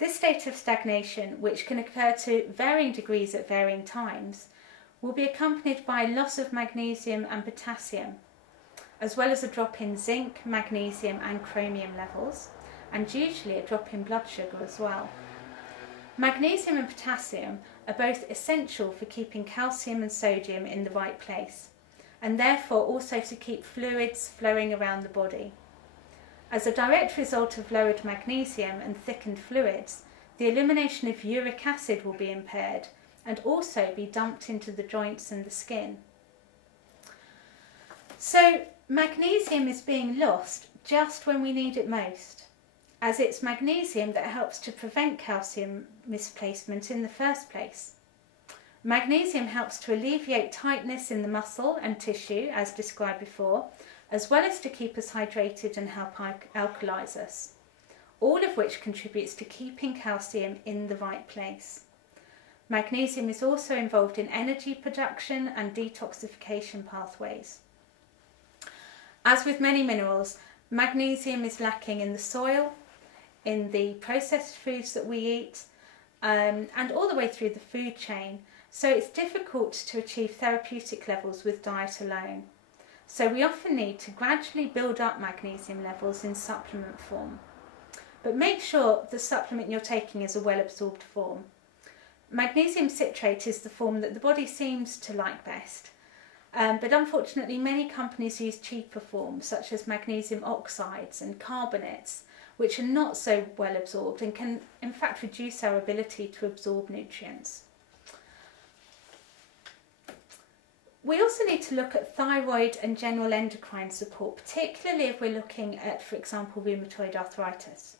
This state of stagnation, which can occur to varying degrees at varying times, will be accompanied by loss of magnesium and potassium, as well as a drop in zinc, magnesium and chromium levels, and usually a drop in blood sugar as well. Magnesium and potassium are both essential for keeping calcium and sodium in the right place, and therefore also to keep fluids flowing around the body. As a direct result of lowered magnesium and thickened fluids, the elimination of uric acid will be impaired and also be dumped into the joints and the skin. So magnesium is being lost just when we need it most, as it's magnesium that helps to prevent calcium misplacement in the first place. Magnesium helps to alleviate tightness in the muscle and tissue, as described before, as well as to keep us hydrated and help alkalize us, all of which contributes to keeping calcium in the right place. Magnesium is also involved in energy production and detoxification pathways. As with many minerals, magnesium is lacking in the soil, in the processed foods that we eat, and all the way through the food chain, so it's difficult to achieve therapeutic levels with diet alone. So we often need to gradually build up magnesium levels in supplement form. But make sure the supplement you're taking is a well-absorbed form. Magnesium citrate is the form that the body seems to like best, but unfortunately many companies use cheaper forms such as magnesium oxides and carbonates, which are not so well absorbed and can in fact reduce our ability to absorb nutrients. We also need to look at thyroid and general endocrine support, particularly if we're looking at, for example, rheumatoid arthritis.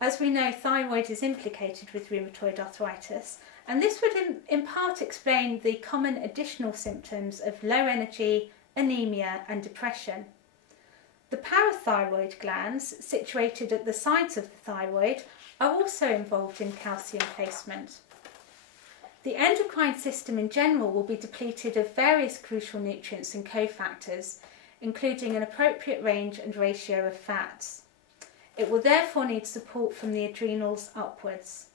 As we know, thyroid is implicated with rheumatoid arthritis, and this would in part explain the common additional symptoms of low energy, anemia and depression. The parathyroid glands, situated at the sides of the thyroid, are also involved in calcium placement. The endocrine system in general will be depleted of various crucial nutrients and cofactors, including an appropriate range and ratio of fats. It will therefore need support from the adrenals upwards.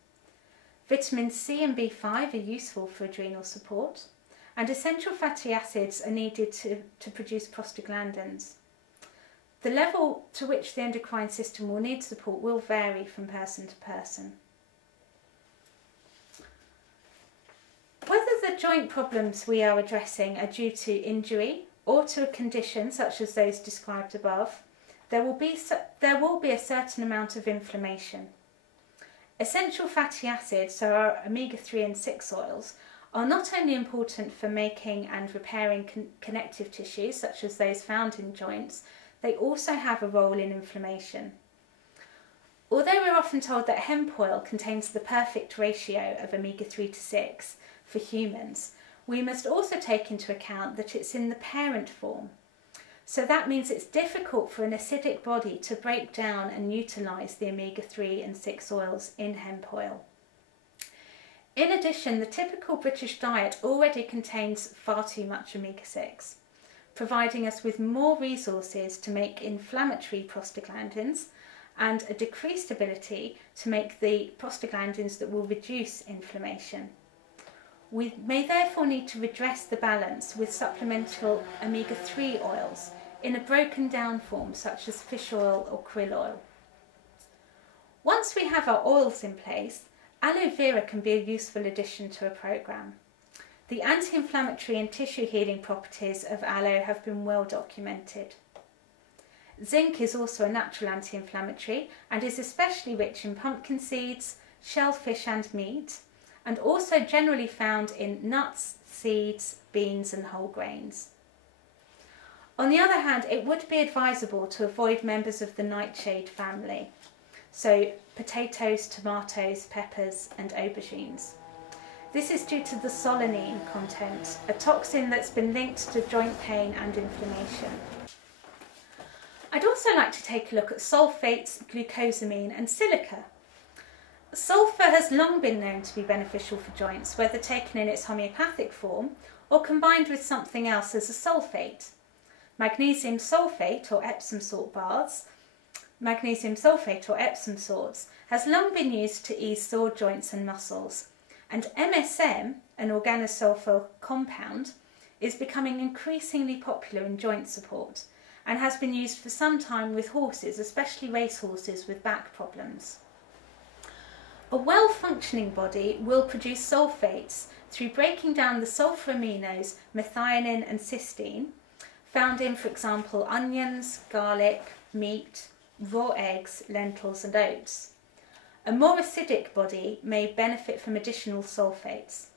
Vitamin C and B5 are useful for adrenal support, and essential fatty acids are needed to produce prostaglandins. The level to which the endocrine system will need support will vary from person to person. Whether the joint problems we are addressing are due to injury or to a condition such as those described above, there will be a certain amount of inflammation. Essential fatty acids, so our omega-3 and 6 oils, are not only important for making and repairing connective tissues such as those found in joints, they also have a role in inflammation. Although we're often told that hemp oil contains the perfect ratio of omega-3 to 6 for humans, we must also take into account that it's in the parent form. So that means it's difficult for an acidic body to break down and utilise the omega-3 and 6 oils in hemp oil. In addition, the typical British diet already contains far too much omega-6, providing us with more resources to make inflammatory prostaglandins and a decreased ability to make the prostaglandins that will reduce inflammation. We may therefore need to redress the balance with supplemental omega-3 oils in a broken down form such as fish oil or krill oil. Once we have our oils in place, aloe vera can be a useful addition to a programme. The anti-inflammatory and tissue healing properties of aloe have been well documented. Zinc is also a natural anti-inflammatory and is especially rich in pumpkin seeds, shellfish and meat, and also generally found in nuts, seeds, beans and whole grains. On the other hand, it would be advisable to avoid members of the nightshade family, so potatoes, tomatoes, peppers and aubergines. This is due to the solanine content, a toxin that's been linked to joint pain and inflammation. I'd also like to take a look at sulfates, glucosamine and silica. Sulphur has long been known to be beneficial for joints, whether taken in its homeopathic form or combined with something else as a sulfate. Magnesium sulfate or Epsom salt baths magnesium sulfate or Epsom salts, has long been used to ease sore joints and muscles, and MSM, an organosulfur compound, is becoming increasingly popular in joint support and has been used for some time with horses, especially racehorses with back problems. A well-functioning body will produce sulfates through breaking down the sulfur aminos methionine and cysteine, found in, for example, onions, garlic, meat, raw eggs, lentils and oats. A more acidic body may benefit from additional sulfates.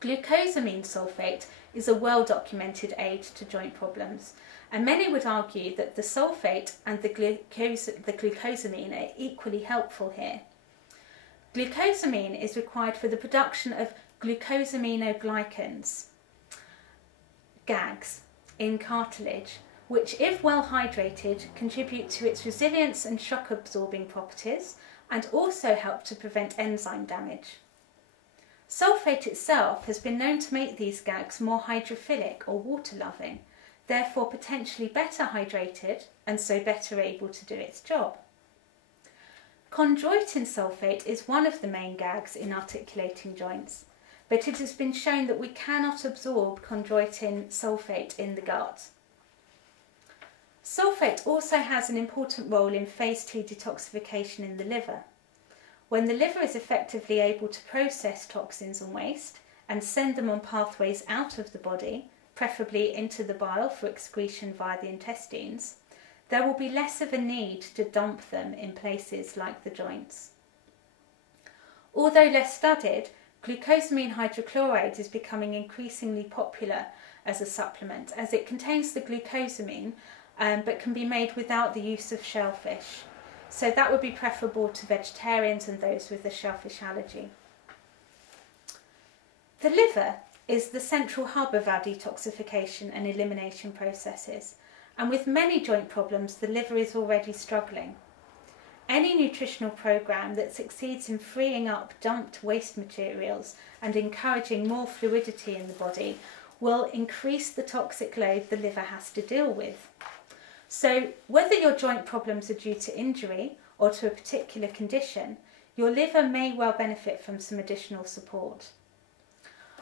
Glucosamine sulfate is a well-documented aid to joint problems, and many would argue that the sulfate and the glucosamine are equally helpful here. Glucosamine is required for the production of glucosaminoglycans, GAGs, in cartilage, which, if well hydrated, contribute to its resilience and shock absorbing properties and also help to prevent enzyme damage. Sulfate itself has been known to make these GAGs more hydrophilic or water-loving, therefore potentially better hydrated and so better able to do its job. Chondroitin sulfate is one of the main GAGs in articulating joints, but it has been shown that we cannot absorb chondroitin sulfate in the gut. Sulfate also has an important role in phase 2 detoxification in the liver. When the liver is effectively able to process toxins and waste and send them on pathways out of the body, preferably into the bile for excretion via the intestines, there will be less of a need to dump them in places like the joints. Although less studied, glucosamine hydrochloride is becoming increasingly popular as a supplement, as it contains the glucosamine but can be made without the use of shellfish. So that would be preferable to vegetarians and those with a shellfish allergy. The liver is the central hub of our detoxification and elimination processes, and with many joint problems the liver is already struggling. Any nutritional program that succeeds in freeing up dumped waste materials and encouraging more fluidity in the body will increase the toxic load the liver has to deal with. So whether your joint problems are due to injury or to a particular condition, your liver may well benefit from some additional support.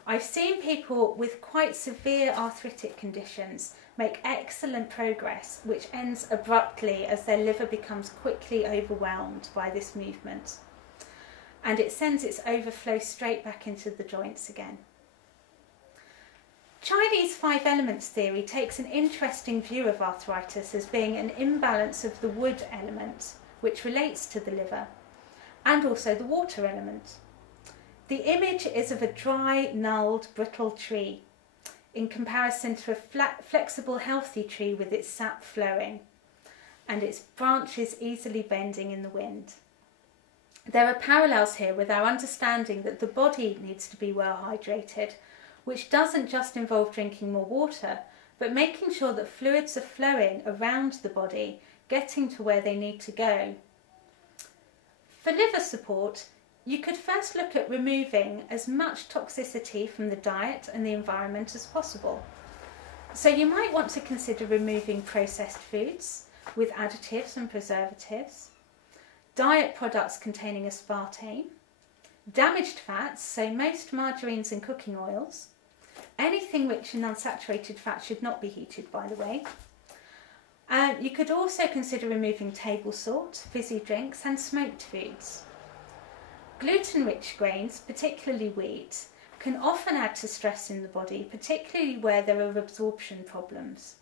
I've seen people with quite severe arthritic conditions make excellent progress, which ends abruptly as their liver becomes quickly overwhelmed by this movement, and it sends its overflow straight back into the joints again. Chinese 5 elements theory takes an interesting view of arthritis as being an imbalance of the wood element, which relates to the liver, and also the water element. The image is of a dry, gnarled, brittle tree, in comparison to a flat, flexible, healthy tree with its sap flowing, and its branches easily bending in the wind. There are parallels here with our understanding that the body needs to be well hydrated, which doesn't just involve drinking more water, but making sure that fluids are flowing around the body, getting to where they need to go. For liver support, you could first look at removing as much toxicity from the diet and the environment as possible. So you might want to consider removing processed foods with additives and preservatives, diet products containing aspartame, damaged fats, so most margarines and cooking oils, anything rich in unsaturated fat should not be heated, by the way. You could also consider removing table salt, fizzy drinks and smoked foods. Gluten-rich grains, particularly wheat, can often add to stress in the body, particularly where there are absorption problems.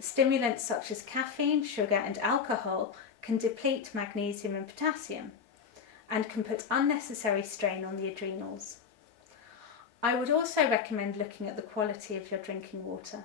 Stimulants such as caffeine, sugar and alcohol can deplete magnesium and potassium and can put unnecessary strain on the adrenals. I would also recommend looking at the quality of your drinking water.